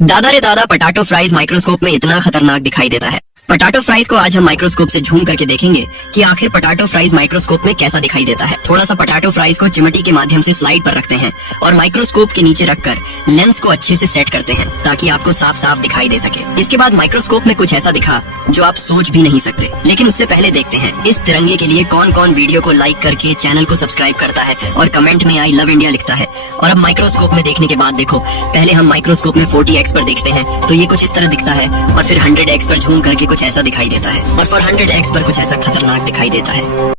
दादा रे दादा, पोटैटो फ्राइज माइक्रोस्कोप में इतना खतरनाक दिखाई देता है। पोटैटो फ्राइज को आज हम माइक्रोस्कोप से झूम करके देखेंगे कि आखिर पोटैटो फ्राइज माइक्रोस्कोप में कैसा दिखाई देता है। थोड़ा सा पोटैटो फ्राइज को चिमटी के माध्यम से स्लाइड पर रखते हैं और माइक्रोस्कोप के नीचे रखकर लेंस को अच्छे से सेट करते हैं ताकि आपको साफ साफ दिखाई दे सके। इसके बाद माइक्रोस्कोप में कुछ ऐसा दिखा जो आप सोच भी नहीं सकते। लेकिन उससे पहले देखते हैं इस तिरंगे के लिए कौन कौन वीडियो को लाइक करके चैनल को सब्सक्राइब करता है और कमेंट में आई लव इंडिया लिखता है। और अब माइक्रोस्कोप में देखने के बाद देखो, पहले हम माइक्रोस्कोप में 40x पर देखते हैं तो ये कुछ इस तरह दिखता है, और फिर 100x पर झूम करके कुछ ऐसा दिखाई देता है, और फिर 100x पर कुछ ऐसा खतरनाक दिखाई देता है।